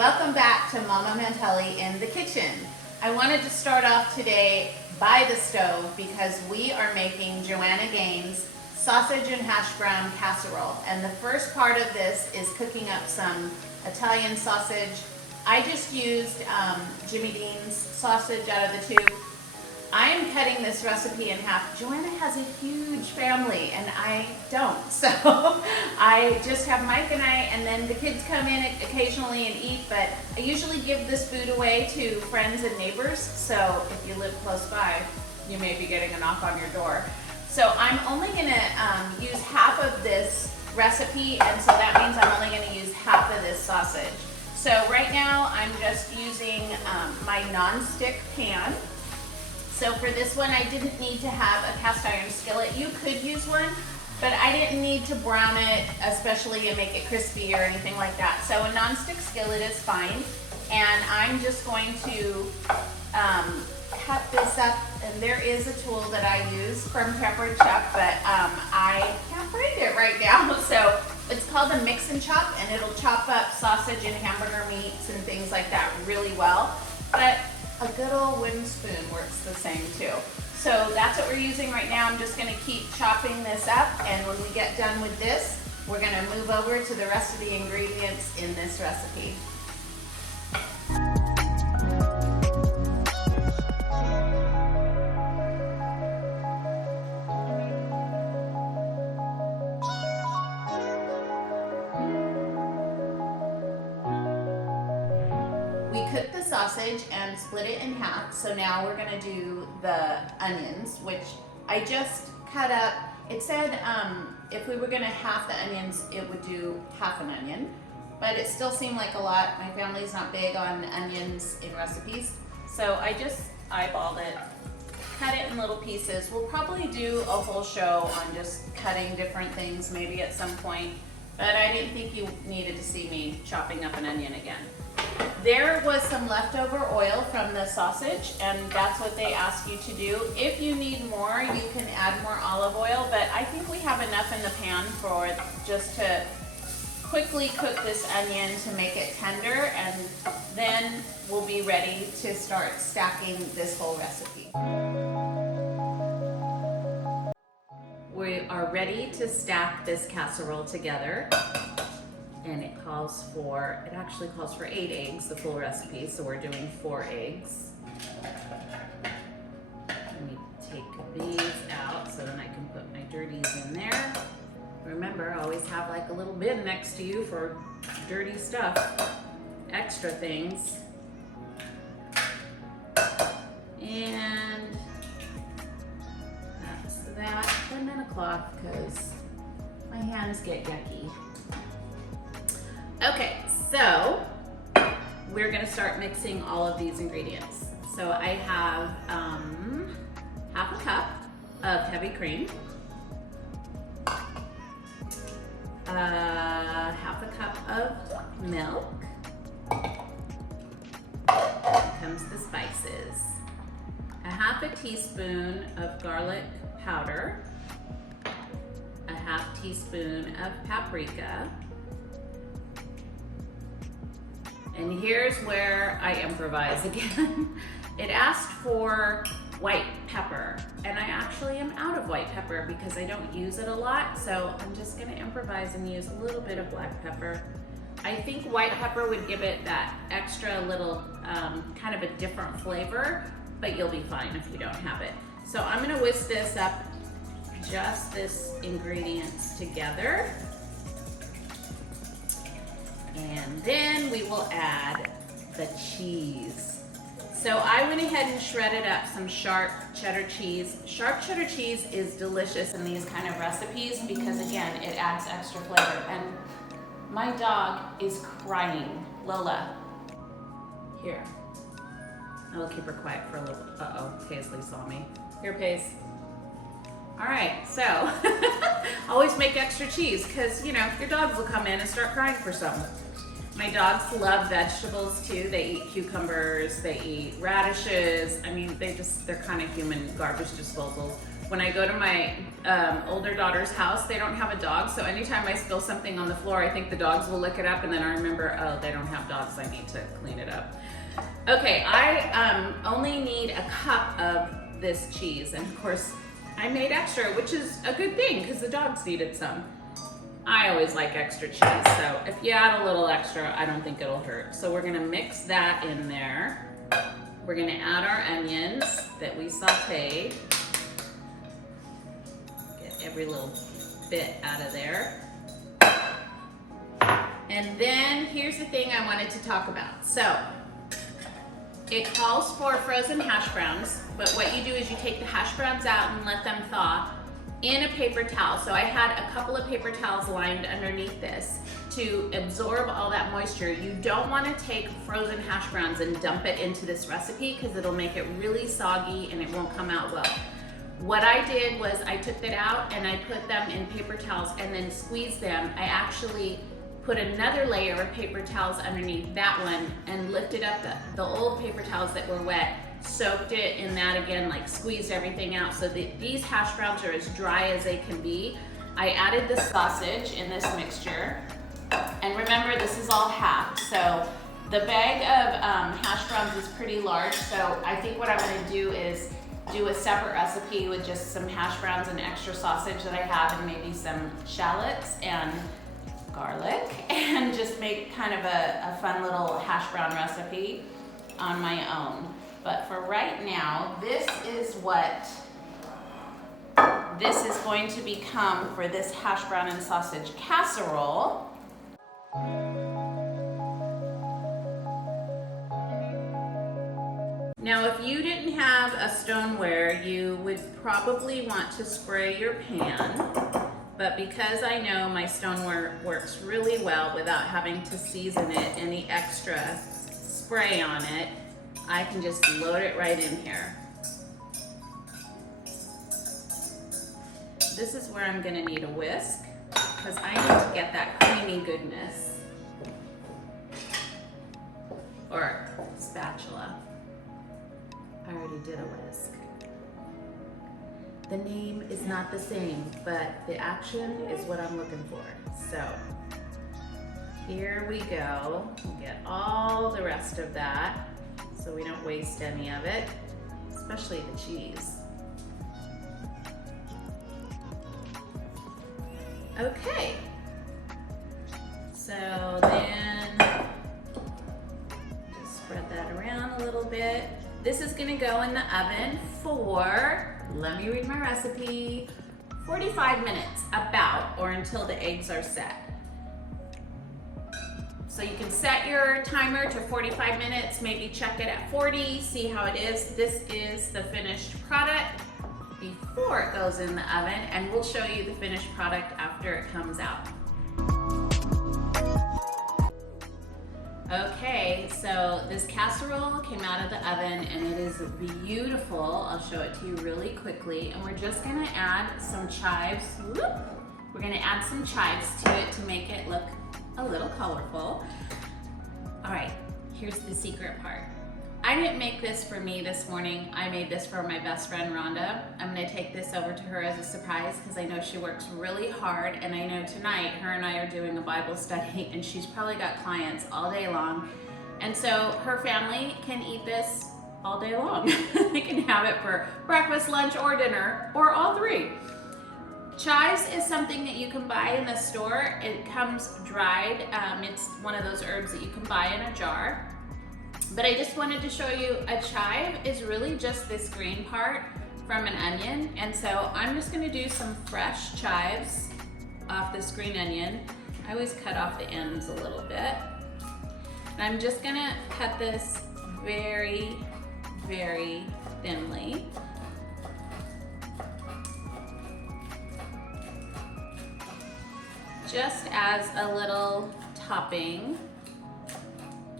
welcome back to Mama Mantelli in the kitchen. I wanted to start off today by the stove because we are making Joanna Gaines' sausage and hash brown casserole. And the first part of this is cooking up some Italian sausage. I just used Jimmy Dean's sausage out of the tube. I am cutting this recipe in half. Joanna has a huge family and I don't. So I just have Mike and I, and then the kids come in occasionally and eat, but I usually give this food away to friends and neighbors. So if you live close by, you may be getting a knock on your door. So I'm only gonna use half of this recipe, and so that means I'm only gonna use half of this sausage. So right now I'm just using my non-stick pan. So for this one, I didn't need to have a cast iron skillet. You could use one, but I didn't need to brown it, especially and make it crispy or anything like that. So a non-stick skillet is fine. And I'm just going to cut this up. And there is a tool that I use from Pepper Chef, but I can't find it right now. So it's called a mix and chop, and it'll chop up sausage and hamburger meats and things like that really well. But a good old wooden spoon works the same too. So that's what we're using right now. I'm just gonna keep chopping this up, and when we get done with this, we're gonna move over to the rest of the ingredients in this recipe. Cook the sausage and split it in half. So now we're gonna do the onions, which I just cut up. It said if we were gonna half the onions, it would do half an onion, but it still seemed like a lot. My family's not big on onions in recipes. So I just eyeballed it, cut it in little pieces. We'll probably do a whole show on just cutting different things maybe at some point, but I didn't think you needed to see me chopping up an onion again. There was some leftover oil from the sausage, and that's what they ask you to do. If you need more, you can add more olive oil, but I think we have enough in the pan for just to quickly cook this onion to make it tender, and then we'll be ready to start stacking this whole recipe. We are ready to stack this casserole together. And it actually calls for 8 eggs, the full recipe, so we're doing 4 eggs. Let me take these out so then I can put my dirties in there. Remember, always have like a little bin next to you for dirty stuff, extra things. And that's that. And then a cloth because my hands get yucky. Okay, so we're gonna start mixing all of these ingredients. So I have half a cup of heavy cream, half a cup of milk, here comes the spices, a half a teaspoon of garlic powder, a half teaspoon of paprika, and here's where I improvise again. It asked for white pepper, and I actually am out of white pepper because I don't use it a lot, so I'm just gonna improvise and use a little bit of black pepper. I think white pepper would give it that extra little, kind of a different flavor, but you'll be fine if you don't have it. So I'm gonna whisk this up, just this ingredients together. And then we will add the cheese. So I went ahead and shredded up some sharp cheddar cheese. Sharp cheddar cheese is delicious in these kind of recipes because again, it adds extra flavor. And my dog is crying. Lola, here. I will keep her quiet for a little. Uh-oh, Paisley saw me. Here, Pace. All right, so always make extra cheese because, you know, your dogs will come in and start crying for some. My dogs love vegetables too. They eat cucumbers, they eat radishes. I mean, they're kind of human garbage disposals. when I go to my older daughter's house, they don't have a dog, so anytime I spill something on the floor, I think the dogs will lick it up, and then I remember, oh, they don't have dogs, I need to clean it up. Okay, I only need a cup of this cheese, and of course, I made extra, which is a good thing, because the dogs needed some. I always like extra cheese, so if you add a little extra, I don't think it'll hurt. So we're gonna mix that in there. We're gonna add our onions that we sauteed. Get every little bit out of there. And then here's the thing I wanted to talk about. So it calls for frozen hash browns, but what you do is you take the hash browns out and let them thaw in a paper towel. So I had a couple of paper towels lined underneath this to absorb all that moisture. You don't want to take frozen hash browns and dump it into this recipe because it'll make it really soggy and it won't come out well. What I did was I took that out and I put them in paper towels and then squeezed them. I actually put another layer of paper towels underneath that one and lifted up the old paper towels that were wet, soaked it in that again, like squeezed everything out so that these hash browns are as dry as they can be. I added the sausage in this mixture. And remember, this is all half. So the bag of hash browns is pretty large. So I think what I'm gonna do is do a separate recipe with just some hash browns and extra sausage that I have and maybe some shallots and garlic and just make kind of a fun little hash brown recipe on my own. But for right now, this is what this is going to become for this hash brown and sausage casserole. Now, if you didn't have a stoneware, you would probably want to spray your pan. But because I know my stoneware works really well without having to season it any extra spray on it, I can just load it right in here. This is where I'm gonna need a whisk because I need to get that creamy goodness. Or spatula. I already did a whisk. The name is not the same, but the action is what I'm looking for. So here we go. We'll get all the rest of that so we don't waste any of it, especially the cheese. Okay, so then just spread that around a little bit. This is gonna go in the oven for, let me read my recipe, 45 minutes about, or until the eggs are set. So you can set your timer to 45 minutes, maybe check it at 40, see how it is. This is the finished product before it goes in the oven, and we'll show you the finished product after it comes out. Okay, so this casserole came out of the oven and it is beautiful. I'll show it to you really quickly. And we're just gonna add some chives. Whoop. We're gonna add some chives to it to make it look a little colorful. All right, here's the secret part. I didn't make this for me this morning. I made this for my best friend, Rhonda. I'm gonna take this over to her as a surprise because I know she works really hard, and I know tonight her and I are doing a Bible study and she's probably got clients all day long. And so her family can eat this all day long. They can have it for breakfast, lunch, or dinner, or all three. Chives is something that you can buy in the store. It comes dried. It's one of those herbs that you can buy in a jar. But I just wanted to show you a chive is really just this green part from an onion. And so I'm just gonna do some fresh chives off this green onion. I always cut off the ends a little bit. And I'm just gonna cut this very, very thinly. Just as a little topping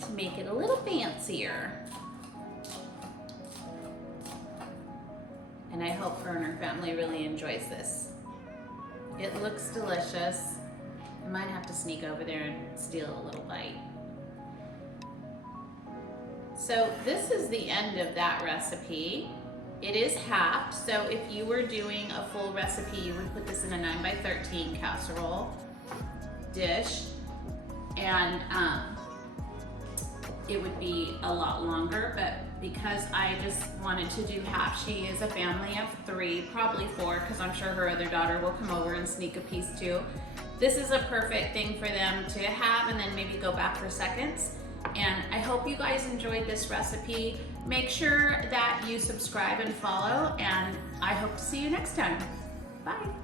to make it a little fancier. And I hope her and her family really enjoys this. It looks delicious. I might have to sneak over there and steal a little bite. So this is the end of that recipe. It is halved, so if you were doing a full recipe, you would put this in a 9x13 casserole dish, and it would be a lot longer, but because I just wanted to do half, she is a family of 3, probably 4, because I'm sure her other daughter will come over and sneak a piece too. This is a perfect thing for them to have and then maybe go back for seconds. And I hope you guys enjoyed this recipe. Make sure that you subscribe and follow, and I hope to see you next time. Bye.